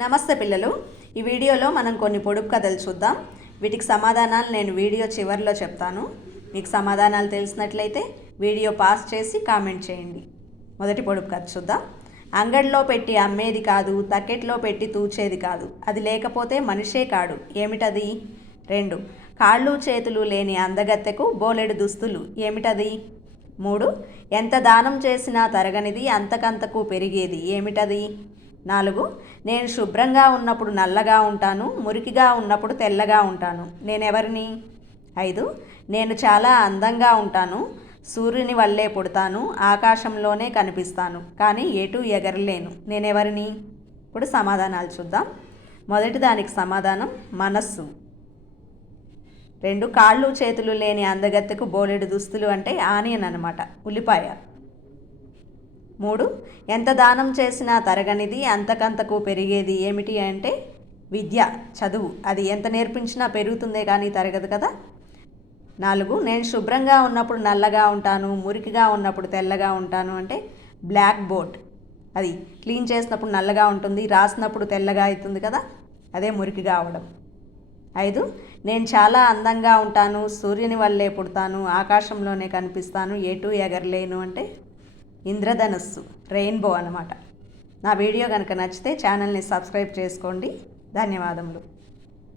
నమస్తే పిల్లలు, ఈ వీడియోలో మనం కొన్ని పొడుపు కథలు చూద్దాం. వీటికి సమాధానాలు నేను వీడియో చివరిలో చెప్తాను. మీకు సమాధానాలు తెలిసినట్లయితే వీడియో పాస్ చేసి కామెంట్ చేయండి. మొదటి పొడుపు కథ చూద్దాం. అంగడిలో పెట్టి అమ్మేది కాదు, తక్కెట్లో పెట్టి తూచేది కాదు, అది లేకపోతే మనిషే కాడు, ఏమిటది? 2. కాళ్ళు చేతులు లేని అందగత్తెకు బోలెడు దుస్తులు, ఏమిటది? 3. ఎంత దానం చేసినా తరగనిది, అంతకంతకు పెరిగేది, ఏమిటది? 4. నేను శుభ్రంగా ఉన్నప్పుడు నల్లగా ఉంటాను, మురికిగా ఉన్నప్పుడు తెల్లగా ఉంటాను, నేనెవరిని? 5. నేను చాలా అందంగా ఉంటాను, సూర్యుని వల్లే పుడతాను, ఆకాశంలోనే కనిపిస్తాను, కానీ ఎటు ఎగరలేను, నేనెవరిని? ఇప్పుడు సమాధానాలు చూద్దాం. మొదటి దానికి సమాధానం మనస్సు. 2. కాళ్ళు చేతులు లేని అందగత్తెకు బోలెడు దుస్తులు అంటే ఆనియన్ అన్నమాట, ఉల్లిపాయ. 3. ఎంత దానం చేసినా తరగనిది, అంతకంతకు పెరిగేది, ఏమిటి అంటే విద్య, చదువు. అది ఎంత నేర్పించినా పెరుగుతుందే కానీ తరగదు కదా. 4. నేను శుభ్రంగా ఉన్నప్పుడు నల్లగా ఉంటాను, మురికిగా ఉన్నప్పుడు తెల్లగా ఉంటాను అంటే బ్లాక్ బోర్డ్. అది క్లీన్ చేసినప్పుడు నల్లగా ఉంటుంది, రాసినప్పుడు తెల్లగా అవుతుంది కదా, అదే మురికిగా అవడం. 5. నేను చాలా అందంగా ఉంటాను, సూర్యుని వల్లే పుడతాను, ఆకాశంలోనే కనిపిస్తాను, ఎటు ఎగరలేను అంటే ఇంద్రధనుస్సు, రెయిన్బో అన్నమాట. నా వీడియో కనుక నచ్చితే ఛానల్ని సబ్స్క్రైబ్ చేసుకోండి. ధన్యవాదములు.